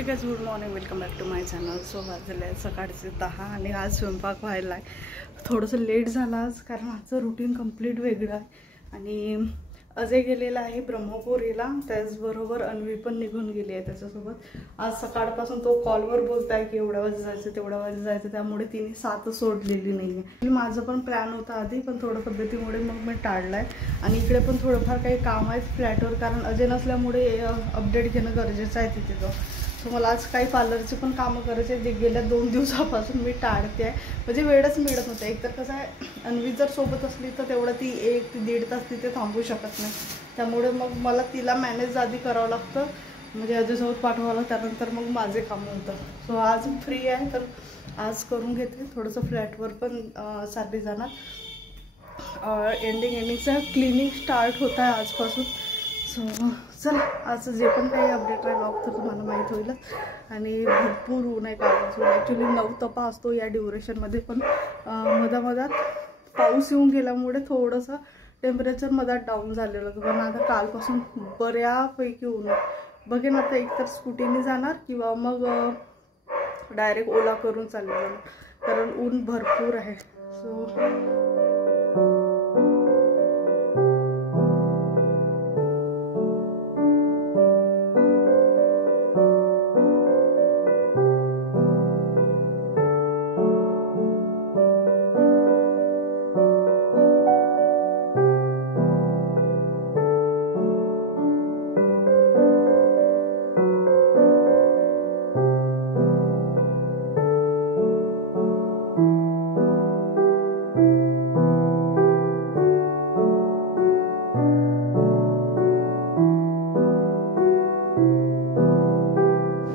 हे guys, good morning, welcome back to my channel. So वाजले आहे सकाळचे 10 आणि आज स्वयंपाक व्हायला आहे. थोडंसं लेट झालं आज, कारण आजचं रुटीन कंप्लीट वेगळं आहे. आणि अजय गेलेला आहे ब्रह्मपुरीला, त्याचबरोबर अन्वी पण निघून गेली आहे त्याच्यासोबत. आज सकाळपासून तो कॉलवर बोलत आहे की एवढ्या वाजता जायचं तेवढ्या वाजता जायचं, त्यामुळे तिने साथ सोडलेली नाही आहे. माझं पण प्लॅन होता आधी, पण थोडं तब्येतीमुळे मग मी टाळलं आहे. आणि इकडे पण थोडंफार काही काम आहे फ्लॅटवर, कारण अजय नसल्यामुळे अपडेट घेणं गरजेचं आहे तिथे जाऊन. सो मला आज काही पार्लरचे पण कामं करायचे, जे गेल्या 2 दिवसापासून मी टाळते आहे. म्हणजे वेळच मिळत नव्हतं. एकतर कसं आहे, अन्वी जर सोबत असली तर तेवढं ती 1 ते 1.5 तास तिथे थांबू शकत नाही. त्यामुळे मग मला तिला मॅनेज आधी करावं लागतं, म्हणजे अजयसोबत पाठवावं, त्यानंतर मग माझे कामं होतं. सो आज फ्री आहे तर आज करून घेते. थोडंसं फ्लॅटवर पण चालली जाणार. एंडिंगचं क्लिनिंग स्टार्ट होत आहे आजपासून. सो चला, आज जे पण काही अपडेट राहील ब्लॉग तर तुम्हाला माहीत होईलच. आणि भरपूर ऊन आहे कालपासून. ॲक्च्युली 9 तपा असतो या ड्युरेशनमध्ये, पण मधात पाऊस येऊन गेल्यामुळे थोडंसं टेम्परेचर मधात डाऊन झालेलं. पण आता कालपासून बऱ्यापैकी ऊन आहे. बघेन आता, एकतर स्कूटीने जाणार किंवा मग डायरेक्ट ओला करून चालले जाणार, कारण ऊन भरपूर आहे.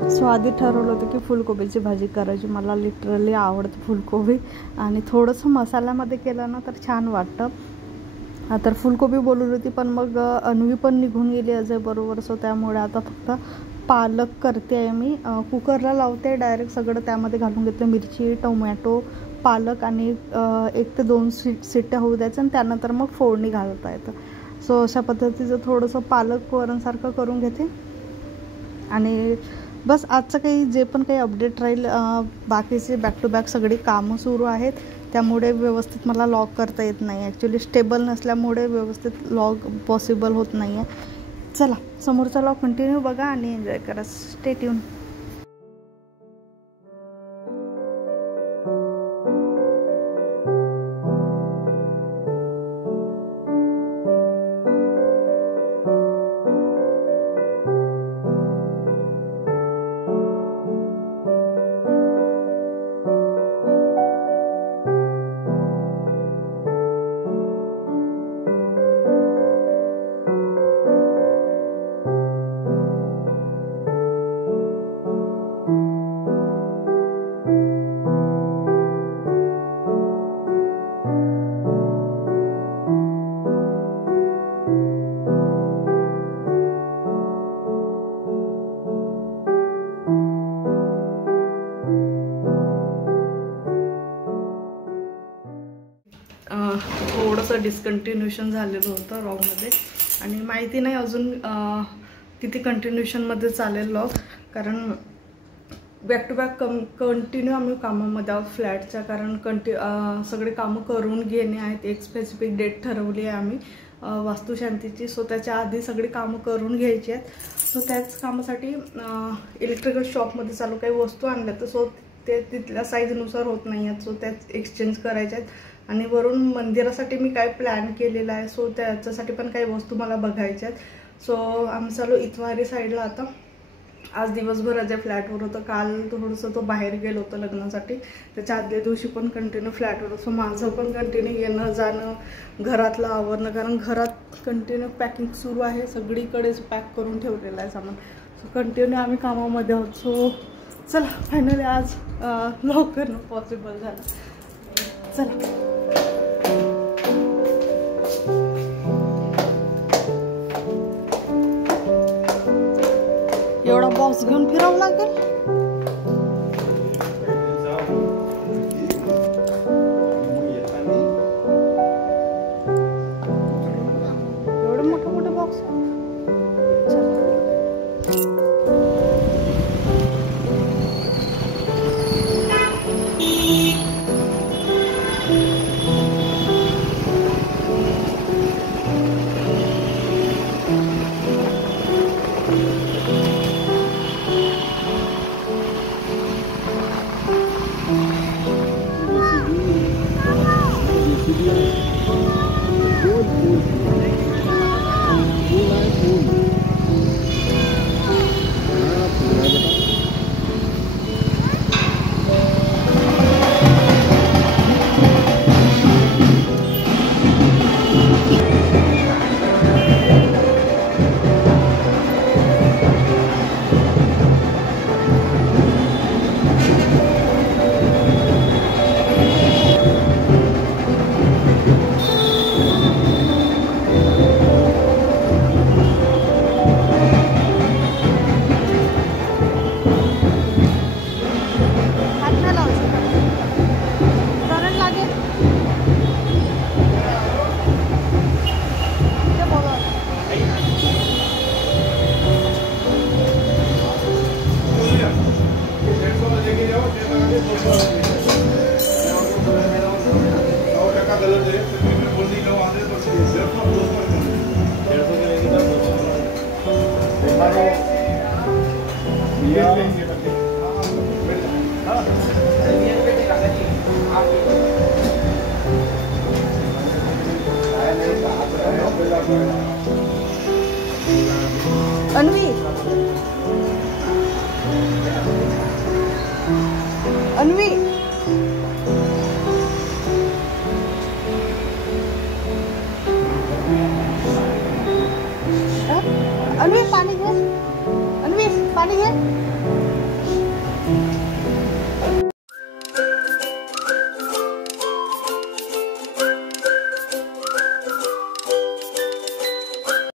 सो आधी ठरवलं होतं की फुलकोबीची भाजी करायची. मला लिटरली आवडतं फुलकोबी, आणि थोडंसं मसाल्यामध्ये केलं ना तर छान वाटतं. तर फुलकोबी बोलत होती, पण मग अन्वी पण निघून गेली अजय बरोबर. सो त्यामुळे आता फक्त पालक करते आहे मी. कुकरला लावते डायरेक्ट, सगळं त्यामध्ये घालून घेतलं. मिरची, टोमॅटो, पालक आणि 1 ते 2 शिट्ट्या होऊ द्यायचं, आणि त्यानंतर मग फोडणी घालता येतं. सो अशा पद्धतीचं थोडंसं पालक वरणसारखं करून घेते. आणि बस आजचं काही जे पण काही अपडेट राहील, बाकीचे बॅक टू बॅक सगळी कामं सुरू आहेत, त्यामुळे व्यवस्थित मला लॉग करता येत नाही. ॲक्च्युली स्टेबल नसल्यामुळे व्यवस्थित लॉग पॉसिबल होत नाही आहे. चला, समोरचा लॉग कंटिन्यू बघा आणि एन्जॉय करा. Stay tune. थोडंसं डिस्कंटिन्युएशन झालेलं होतं लॉगमध्ये, आणि माहिती नाही अजून किती कंटिन्युएशनमध्ये चालेल लॉग, कारण बॅक टू बॅक कंटिन्यू आम्ही कामामध्ये आहोत फ्लॅटच्या. कारण सगळे कामं करून घेणे आहेत. एक स्पेसिफिक डेट ठरवली आहे आम्ही वास्तुशांतीची. सो त्याच्या आधी सगळी कामं करून घ्यायची आहेत. सो त्याच कामासाठी इलेक्ट्रिकल शॉपमध्ये चालू काही वस्तू आणल्या, तर सो ते तिथल्या साईजनुसार होत नाही आहेत. सो त्याच एक्सचेंज करायच्या आहेत. आणि वरून मंदिरासाठी मी काय प्लॅन केलेला आहे, सो त्याच्यासाठी पण काही वस्तू मला बघायच्या आहेत. सो आम्ही चालू इतवारी साईडला. आता आज दिवसभर अजय फ्लॅटवर होतं. काल थोडंसं तो बाहेर गेलो होतं लग्नासाठी, त्याच्या आदल्या दिवशी पण कंटिन्यू फ्लॅटवर होतं. सो माझं पण कंटिन्यू येणं जाणं, घरातलं आवरणं, कारण घरात कंटिन्यू पॅकिंग सुरू आहे. सगळीकडेच पॅक करून ठेवलेलं आहे सामान. सो कंटिन्यू आम्ही कामामध्ये आहोत. सो चला, फायनली आज लॉग करणं पॉसिबल झालं. चला, एवढा बॉक्स घेऊन फिरावं लागेल. एवढं मोठं मोठं बॉक्स. चला, किती आहे? फूल फूल फूल आहे फूल. हा फूल आहे बेटा. अन्वी अन्वी अन्वी पाणी घे. अन्वी पाणी घे.